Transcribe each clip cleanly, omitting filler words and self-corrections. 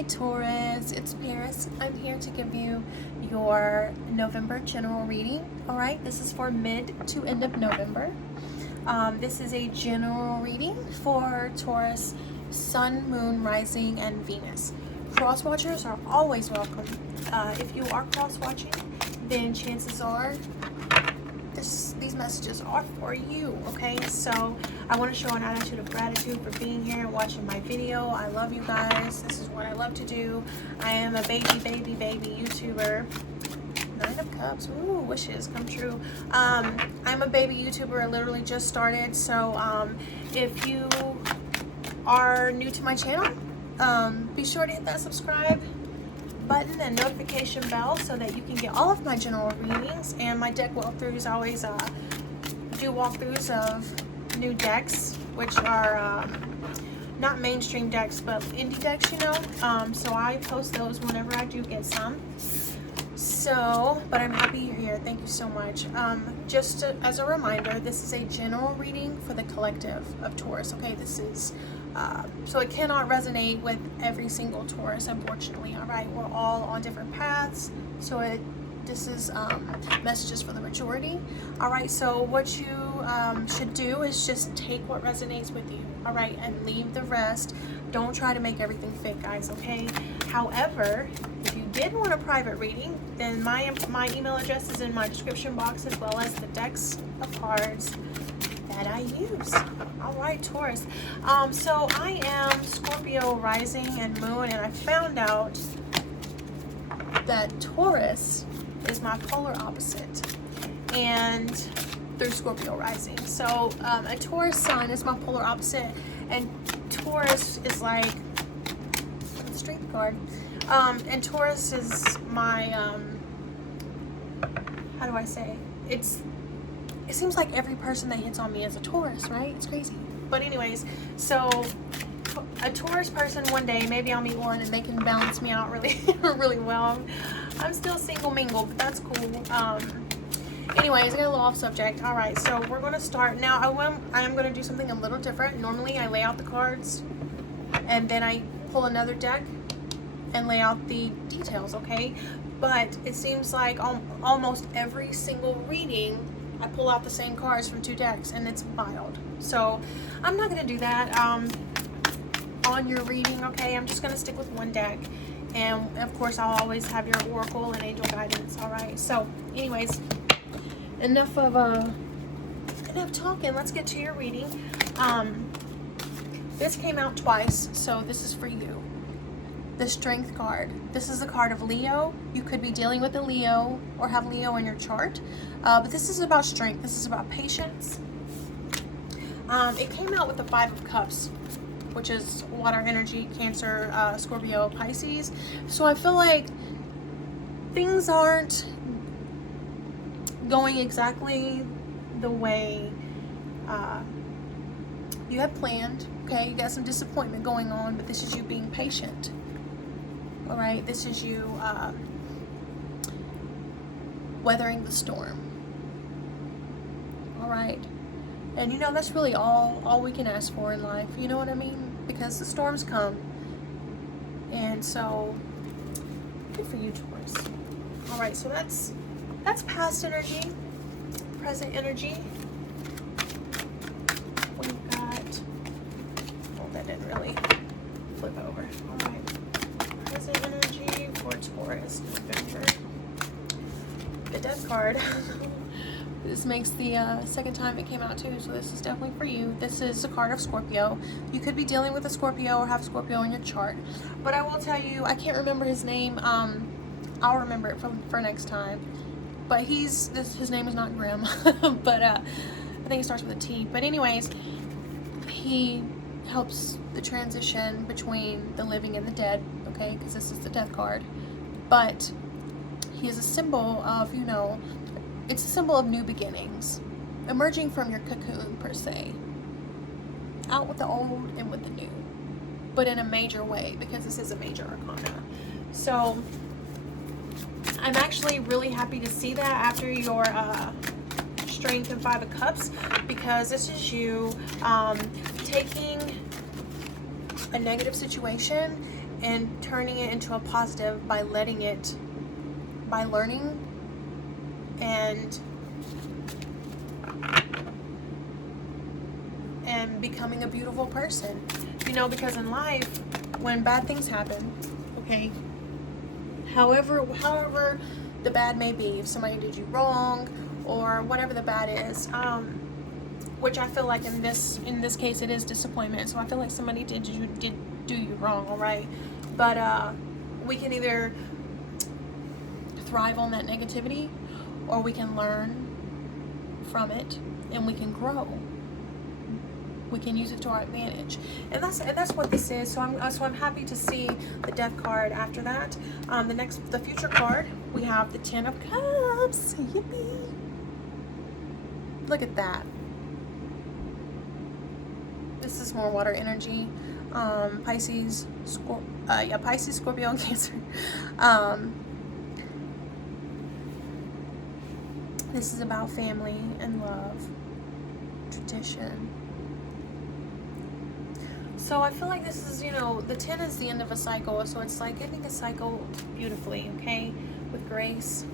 Hi Taurus, it's Paris. I'm here to give you your November general reading. Alright, this is for mid to end of November. This is a general reading for Taurus, Sun, Moon, Rising, and Venus. Cross watchers are always welcome. If you are cross watching, then chances are these messages are for you. Okay, so I want to show an attitude of gratitude for being here and watching my video. I love you guys. This is what I love to do. I am a baby YouTuber. 9 of Cups. Ooh, wishes come true. I'm a baby YouTuber. I literally just started. So if you are new to my channel, be sure to hit that subscribe button and notification bell so that you can get all of my general readings. And my deck walkthroughs, I always do walkthroughs of new decks, which are not mainstream decks but indie decks, you know. So I post those whenever I do get some. So, but I'm happy you're here. Thank you so much. Just as a reminder, this is a general reading for the collective of Taurus. Okay, this is so it cannot resonate with every single Taurus, unfortunately. All right, we're all on different paths, so this is messages for the majority. All right, so what you should do is just take what resonates with you. All right, and leave the rest. Don't try to make everything fit, guys. Okay. However, if you did want a private reading, then my email address is in my description box, as well as the decks of cards that I use. All right, Taurus. So I am Scorpio rising and moon, and I found out that Taurus is my polar opposite, and through Scorpio rising. So a Taurus sun is my polar opposite, and Taurus is like the strength card. And Taurus is my how do I say? It seems like every person that hits on me is a Taurus, right? It's crazy. But anyways, so a Taurus person one day, maybe I'll meet one and they can balance me out really really well. I'm still single mingle, but that's cool. Anyways, I got a little off subject. All right, so we're going to start now. I am going to do something a little different. Normally I lay out the cards and then I pull another deck and lay out the details, okay? But it seems like almost every single reading I pull out the same cards from 2 decks, and it's wild. So I'm not going to do that on your reading, okay? I'm just going to stick with 1 deck, and of course I'll always have your oracle and angel guidance. All right, so anyways, enough talking. Let's get to your reading. This came out twice, so this is for you. The Strength card. This is a card of Leo. You could be dealing with a Leo or have Leo in your chart, but this is about strength. This is about patience. It came out with the 5 of Cups, which is water energy, Cancer, Scorpio, Pisces. So I feel like things aren't going exactly the way you had planned. Okay, you got some disappointment going on, but this is you being patient. All right, this is you weathering the storm. All right, and you know that's really all we can ask for in life. You know what I mean? Because the storms come, and so good for you, Taurus. All right, so that's past energy, present energy. We've got. Oh, that didn't really flip over. All right. Present energy for Taurus November. The Death card. This makes the second time it came out too, so this is definitely for you. This is a card of Scorpio. You could be dealing with a Scorpio or have Scorpio in your chart. But I will tell you, I can't remember his name. I'll remember it for next time. But his name is not Grimm, but I think it starts with a T. But anyways, he helps the transition between the living and the dead, okay, because this is the Death card. But he is a symbol of, you know, it's a symbol of new beginnings, emerging from your cocoon per se, out with the old and with the new, but in a major way, because this is a major arcana. So I'm actually really happy to see that after your Strength and 5 of Cups, because this is you taking a negative situation and turning it into a positive by letting it, by learning and becoming a beautiful person. You know, because in life, when bad things happen, okay, however the bad may be, if somebody did you wrong or whatever the bad is, which I feel like in this case it is disappointment. So I feel like somebody did do you wrong, all right? But we can either thrive on that negativity, or we can learn from it and we can grow. We can use it to our advantage, and that's what this is. So I'm happy to see the Death card after that. The future card, we have the Ten of Cups. Yippee! Look at that. This is more water energy. Pisces, Pisces, Scorpio, and Cancer. This is about family and love, tradition. So I feel like this is, you know, the 10 is the end of a cycle, so it's like ending a cycle beautifully, okay, with grace.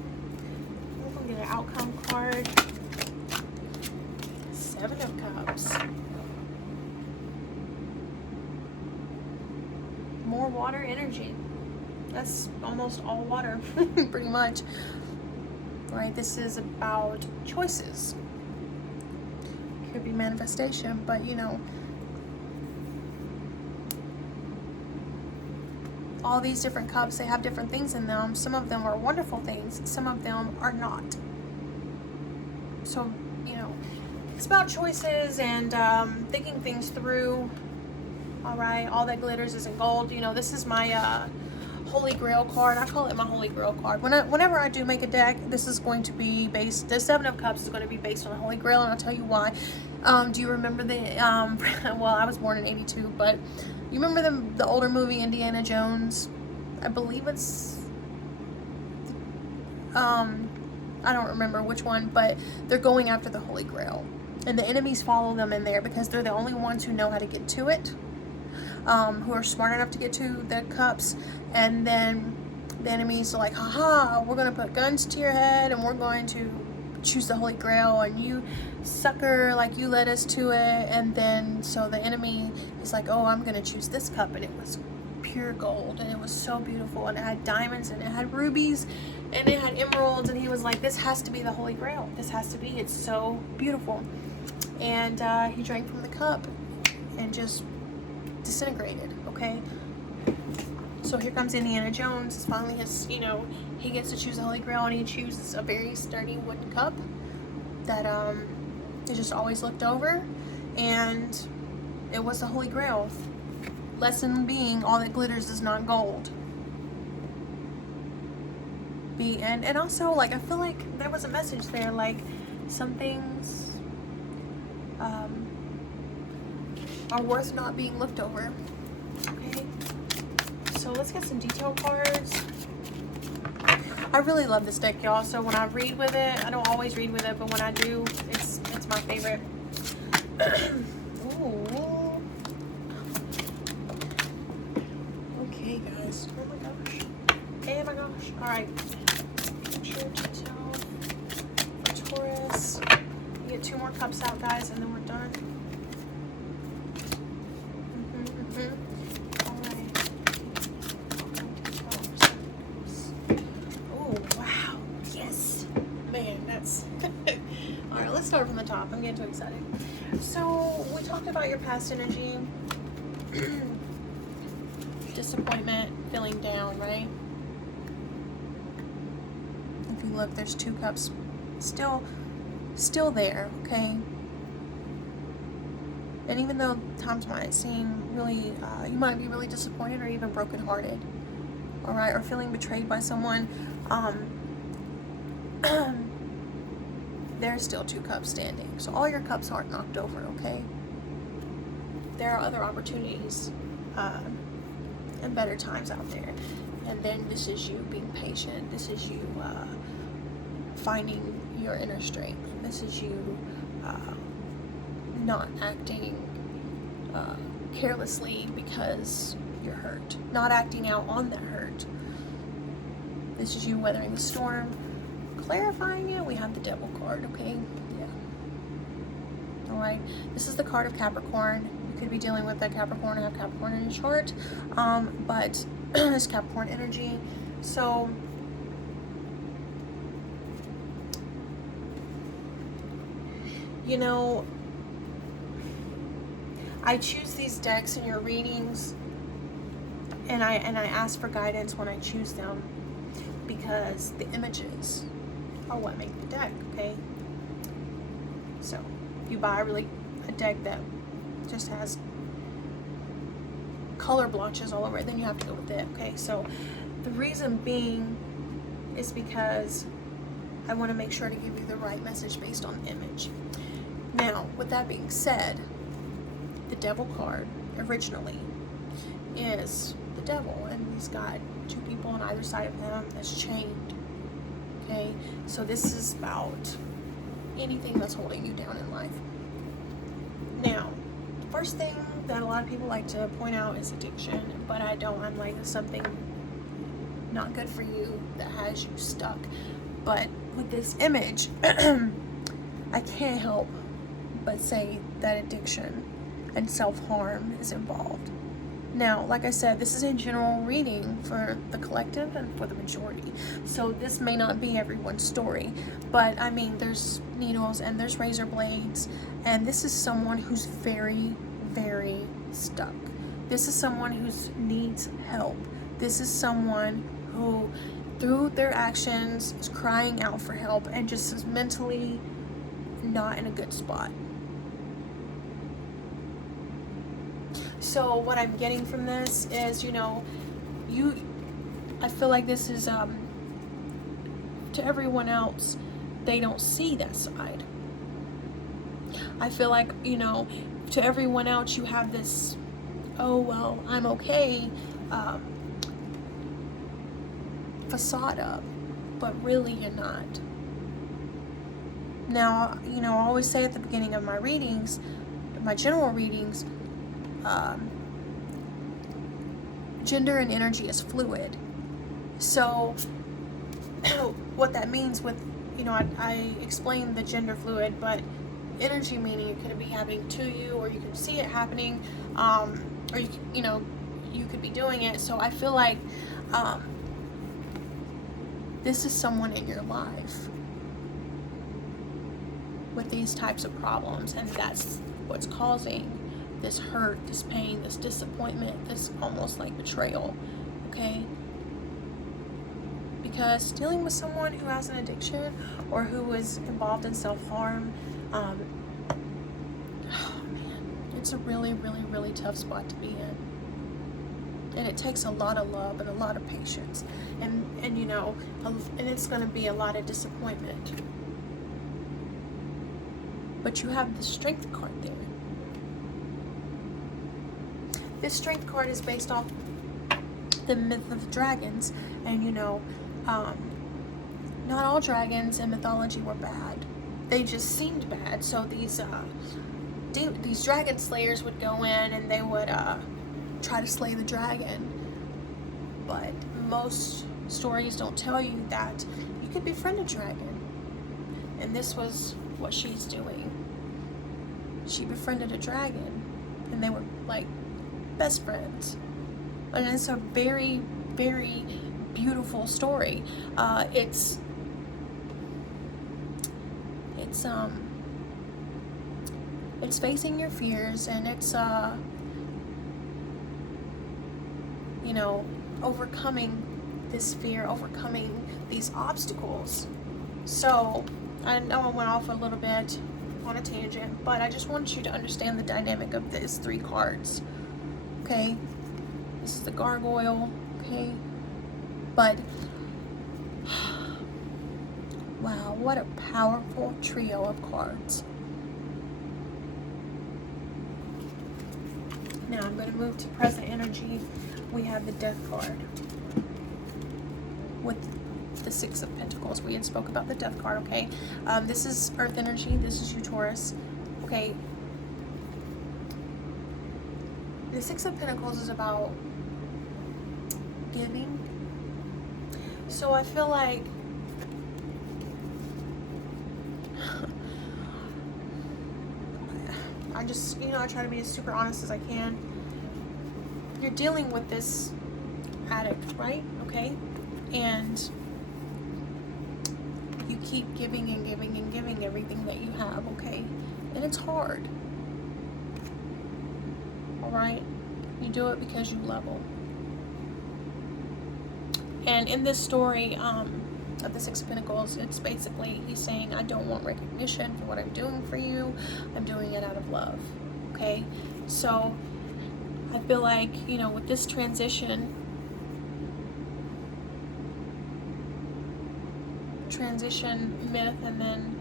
We're going to get an outcome card. Seven of Cups. More water energy. That's almost all water, pretty much. Right, this is about choices. Could be manifestation, but you know, all these different cups, they have different things in them. Some of them are wonderful things, some of them are not. So, you know, it's about choices and thinking things through. All right, all that glitters isn't gold. You know, this is my Holy Grail card. I call it my Holy Grail card. Whenever I do make a deck, this is going to be based, the Seven of Cups is going to be based on the Holy Grail, and I'll tell you why. Do you remember the, well, I was born in 82, but you remember the older movie Indiana Jones? I believe it's, I don't remember which one, but they're going after the Holy Grail. And the enemies follow them in there because they're the only ones who know how to get to it. Who are smart enough to get to the cups, and then the enemies are like, haha, we're gonna put guns to your head and we're going to choose the Holy Grail, and you sucker, like, you led us to it. And then so the enemy is like, oh, I'm gonna choose this cup, and it was pure gold, and it was so beautiful, and it had diamonds, and it had rubies, and it had emeralds, and he was like, this has to be the Holy Grail, this has to be, it's so beautiful. And he drank from the cup and just disintegrated. Okay, so here comes Indiana Jones. It's finally his, you know, he gets to choose the Holy Grail, and he chooses a very sturdy wooden cup that is just always looked over, and it was the Holy Grail. Lesson being, all that glitters is not gold. And also, like, I feel like there was a message there, like some things are worth not being looked over. Okay, so let's get some detail cards. I really love this deck, y'all. So when I read with it, I don't always read with it, but when I do, it's my favorite. Ooh. Okay, guys. Oh my gosh. Oh my gosh. All right. Future detail for Taurus. We get 2 more cups out, guys, and then we're done. Alright, let's start from the top. I'm getting too excited. So, we talked about your past energy. Disappointment, feeling down, right? If you look, there's 2 cups still there, okay? And even though times might seem really, you might be really disappointed or even brokenhearted, alright, or feeling betrayed by someone, there's still 2 cups standing. So all your cups aren't knocked over, okay? There are other opportunities and better times out there. And then this is you being patient. This is you finding your inner strength. This is you not acting carelessly because your hurt, not acting out on that hurt. This is you weathering the storm. Clarifying it, we have the Devil card, okay? Yeah. Alright, this is the card of Capricorn. You could be dealing with that Capricorn or have Capricorn in your chart, but this Capricorn energy. So, you know, I choose these decks in your readings, and I ask for guidance when I choose them, because the images are what make the deck, okay? So, if you buy a deck that just has color blotches all over it, then you have to go with it, okay? So, the reason being is because I want to make sure to give you the right message based on the image. Now, with that being said, the Devil card originally is the devil, and he's got two people on either side of him that's chained. Okay, so this is about anything that's holding you down in life. Now, the first thing that a lot of people like to point out is addiction, but I don't. I'm like, it's something not good for you that has you stuck. But with this image, I can't help but say that addiction and self-harm is involved. Now, like I said, this is a general reading for the collective and for the majority. So this may not be everyone's story, but I mean, there's needles and there's razor blades, and this is someone who's very, very stuck. This is someone who needs help. This is someone who, through their actions, is crying out for help and just is mentally not in a good spot. So what I'm getting from this is, you know, I feel like this is, to everyone else, they don't see that side. I feel like, you know, to everyone else, you have this, oh, well, I'm okay, facade up, but really you're not. Now, you know, I always say at the beginning of my readings, my general readings, gender and energy is fluid. So what that means with, you know, I explained the gender fluid, but energy meaning it could be happening to you, or you can see it happening, or you know, you could be doing it. So I feel like this is someone in your life with these types of problems, and that's what's causing this hurt, this pain, this disappointment, this almost like betrayal, okay? Because dealing with someone who has an addiction or who is involved in self-harm, oh man, it's a really, really, really tough spot to be in. And it takes a lot of love and a lot of patience, and you know, and it's going to be a lot of disappointment. But you have the Strength card there. This Strength card is based off the myth of dragons, and you know, not all dragons in mythology were bad. They just seemed bad. So these dragon slayers would go in and they would try to slay the dragon. But most stories don't tell you that you could befriend a dragon. And this was what she's doing. She befriended a dragon, and they were like best friends. And it's a very, very beautiful story. It's facing your fears, and it's you know, overcoming this fear, overcoming these obstacles. So I know I went off a little bit on a tangent, but I just want you to understand the dynamic of these three cards. Okay, this is the gargoyle, okay, but wow, what a powerful trio of cards. Now I'm going to move to present energy. We have the Death card with the Six of Pentacles. We had spoke about the Death card, okay? This is Earth energy. This is you, Taurus. Okay. The Six of Pentacles is about giving. So I feel like I just, I try to be as super honest as I can. You're dealing with this addict, right? Okay? And you keep giving and giving and giving everything that you have, okay? And it's hard. Alright? You do it because you love them. And in this story of the Six of Pentacles, it's basically, he's saying, I don't want recognition for what I'm doing for you. I'm doing it out of love. Okay? So, I feel like, with this transition myth, and then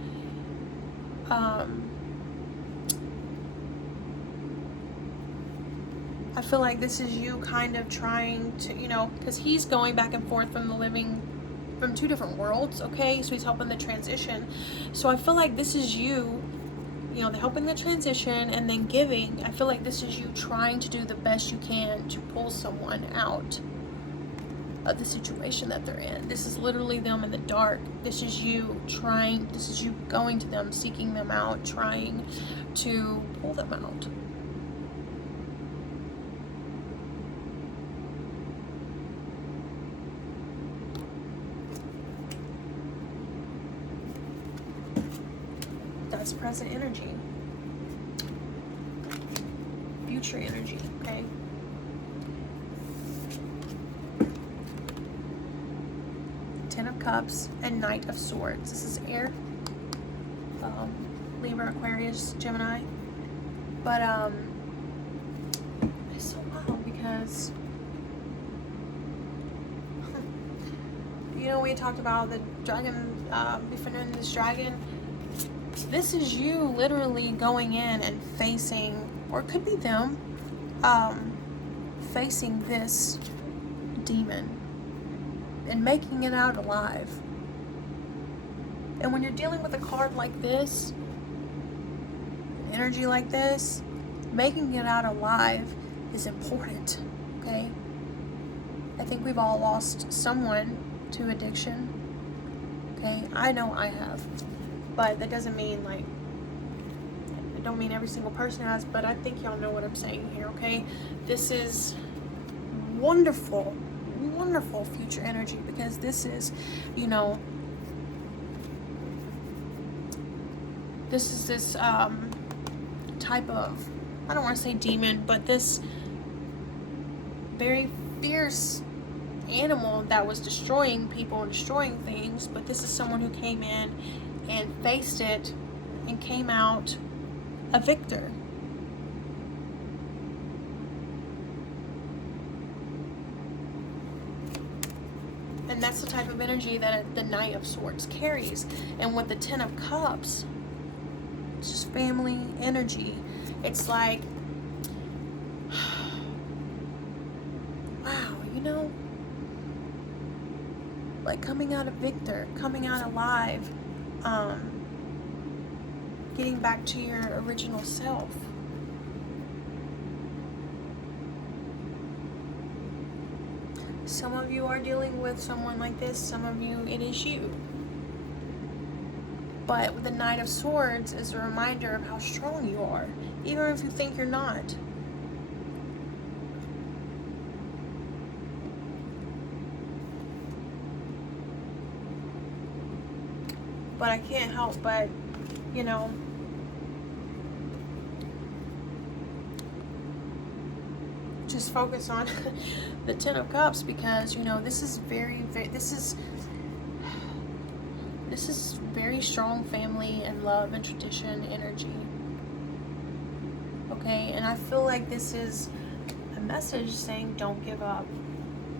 I feel like this is you kind of trying to, because he's going back and forth from two different worlds, okay? So he's helping the transition. So I feel like this is you, they're helping the transition and then giving. I feel like this is you trying to do the best you can to pull someone out of the situation that they're in. This is literally them in the dark. This is you going to them, seeking them out, trying to pull them out. That's present energy. Future energy, okay? Ten of Cups and Knight of Swords. This is air. Libra, Aquarius, Gemini. But it's so wild because we had talked about the dragon, befriending this dragon. This is you literally going in and facing, or it could be them, facing this demon and making it out alive. And when you're dealing with a card like this, energy like this, making it out alive is important, okay? I think we've all lost someone to addiction, okay? I know I have. But that doesn't mean, it don't mean every single person has, but I think y'all know what I'm saying here, okay? This is wonderful, wonderful future energy, because this is, this type of, I don't want to say demon, but this very fierce animal that was destroying people and destroying things, but this is someone who came in and faced it and came out a victor. And that's the type of energy that the Knight of Swords carries. And with the Ten of Cups, it's just family energy. It's like, wow, like coming out a victor, coming out alive. Getting back to your original self. Some of you are dealing with someone like this, some of you, it is you. But with the Knight of Swords is a reminder of how strong you are, even if you think you're not. But I can't help but, just focus on the Ten of Cups, because, this is very strong family and love and tradition energy. Okay, and I feel like this is a message saying, don't give up.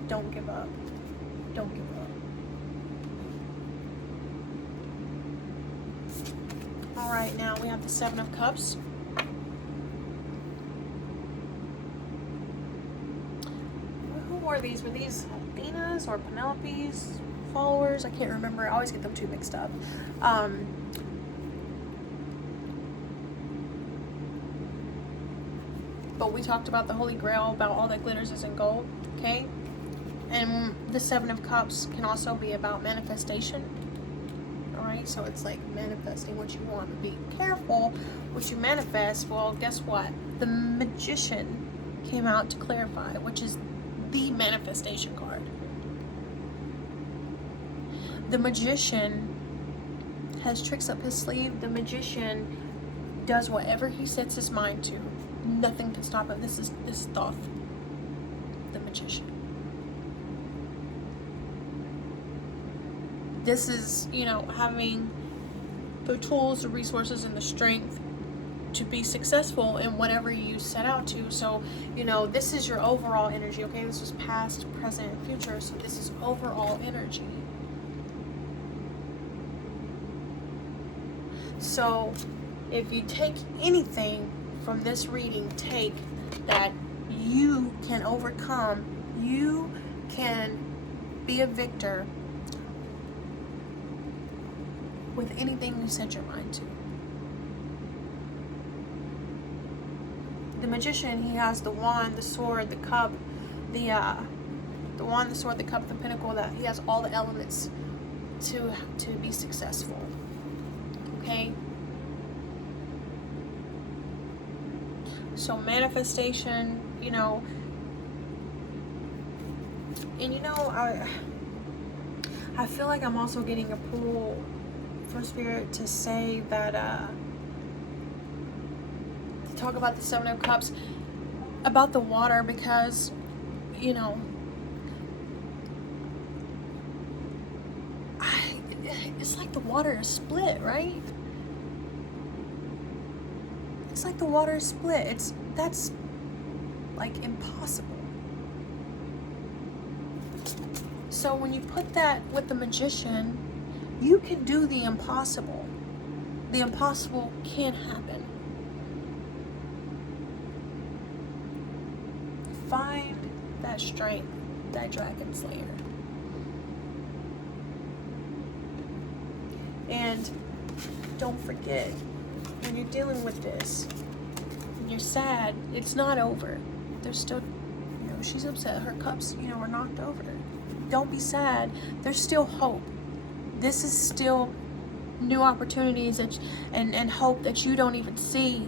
Don't give up. Don't give up. Alright, now we have the Seven of Cups. Who were these? Were these Athena's or Penelope's followers? I can't remember. I always get them two mixed up. But we talked about the Holy Grail, about all that glitters isn't gold, okay? And the Seven of Cups can also be about manifestation. Alright, so it's like manifesting what you want. To be careful what you manifest. Well, guess what? The Magician came out to clarify, which is the manifestation card. The Magician has tricks up his sleeve. The Magician does whatever he sets his mind to. Nothing can stop him. This is Thoth, the Magician. This is, you know, having the tools, the resources, and the strength to be successful in whatever you set out to. So, you know, this is your overall energy, okay? This was past, present, and future. So this is overall energy. So if you take anything from this reading, take that you can overcome, you can be a victor with anything you set your mind to. The Magician, he has the wand, the sword, the cup, the wand, the sword, the cup, the pentacle. That he has all the elements to be successful. Okay. So manifestation, you know, and you know, I feel like I'm also getting a pull from Spirit to say that to talk about the Seven of Cups, about the water, because, you know, it's like the water is split, right? It's like the water is split. That's like impossible. So when you put that with the Magician, you can do the impossible. The impossible can happen. Find that strength, that dragon slayer. And don't forget, when you're dealing with this, when you're sad, it's not over. There's still, you know, she's upset. Her cups, you know, are knocked over. Don't be sad. There's still hope. This is still new opportunities and hope that you don't even see.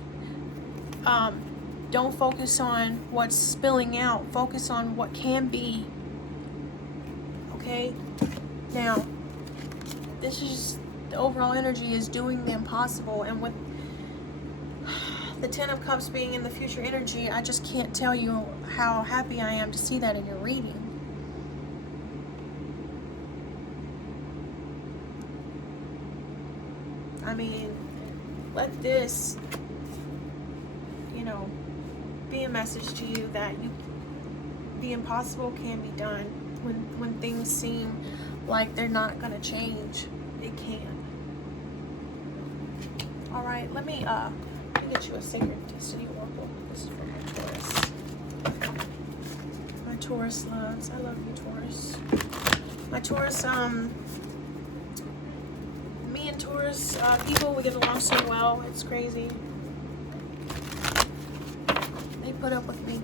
Don't focus on what's spilling out. Focus on what can be. Okay? Now, this is, the overall energy is doing the impossible. And with the Ten of Cups being in the future energy, I just can't tell you how happy I am to see that in your reading. I mean, let this, you know, be a message to you that the impossible can be done. When things seem like they're not gonna change, it can. All right, let me get you a sacred destiny oracle. This is for my Taurus. My Taurus loves. I love you, Taurus. My Taurus, me and Taurus people, we get along so well. It's crazy. They put up with me.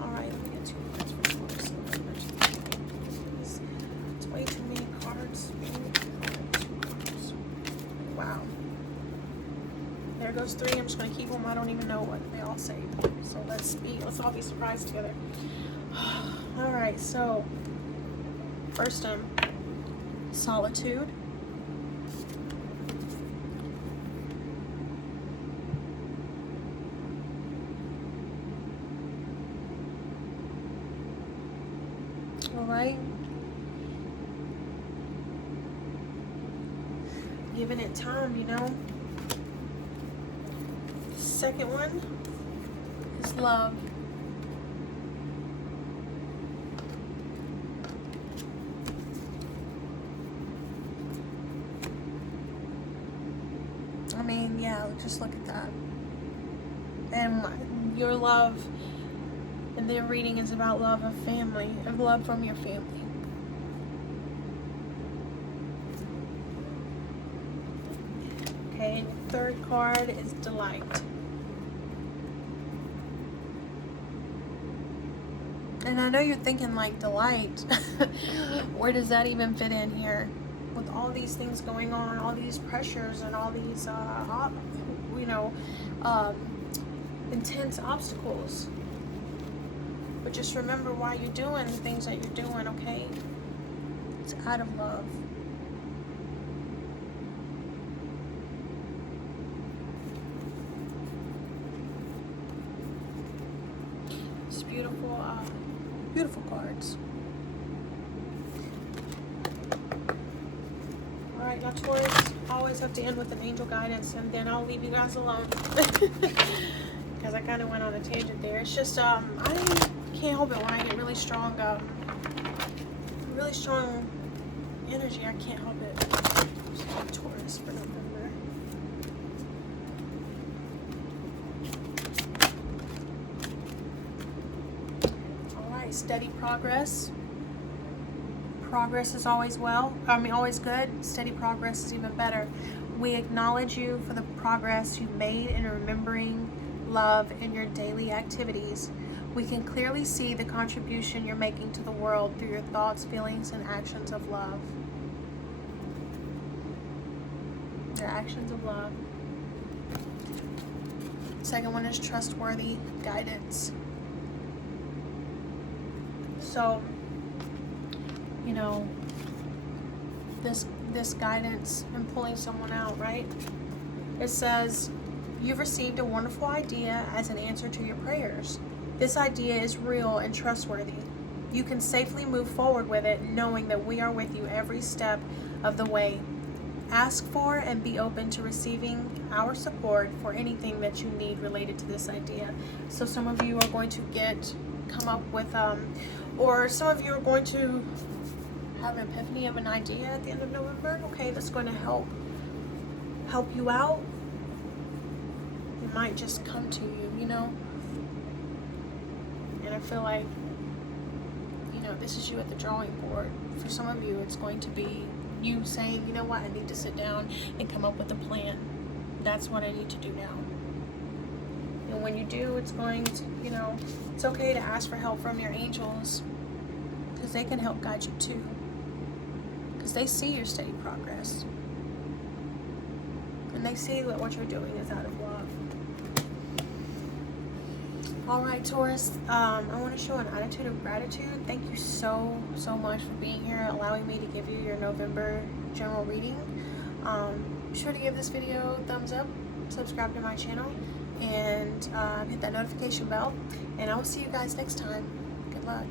All right, let me get two cards for Taurus. It's way too many cards. Wow. There goes three. I'm just gonna keep them. I don't even know what they all say. So let's all be surprised together. All right. So first, solitude. All right. Giving it time, you know. Second one is love. I mean, yeah, just look at that. And your love, and their reading is about love of family, of love from your family. Okay, and your third card is delight. And I know you're thinking, like, delight. Where does that even fit in here? With all these things going on, all these pressures and all these, you know, intense obstacles. But just remember why you're doing the things that you're doing, okay? It's out of love. It's beautiful, beautiful cards. Alright, now Taurus, I always have to end with an angel guidance, and then I'll leave you guys alone. Because I kind of went on a tangent there. It's just, I can't help it when I get really strong energy. I can't help it. Taurus for November. Alright, steady progress. Progress is always always good. Steady progress is even better. We acknowledge you for the progress you've made in remembering love in your daily activities. We can clearly see the contribution you're making to the world through your thoughts, feelings, and actions of love. Your actions of love. Second one is trustworthy guidance. So, you know, this guidance and pulling someone out, right? It says, you've received a wonderful idea as an answer to your prayers. This idea is real and trustworthy. You can safely move forward with it, knowing that we are with you every step of the way. Ask for and be open to receiving our support for anything that you need related to this idea. So some of you are going to come up with, or some of you are going to have an epiphany of an idea at the end of November, okay, that's going to help you out. It might just come to you, you know. And I feel like, you know, this is you at the drawing board. For some of you, it's going to be you saying, you know what, I need to sit down and come up with a plan. That's what I need to do now. And when you do, it's going to, you know, it's okay to ask for help from your angels, because they can help guide you too. Because they see your steady progress. And they see that what you're doing is out of love. Alright, Taurus, I want to show an attitude of gratitude. Thank you so much for being here, allowing me to give you your November general reading. Be sure to give this video a thumbs up, subscribe to my channel, and hit that notification bell. And I will see you guys next time. Good luck.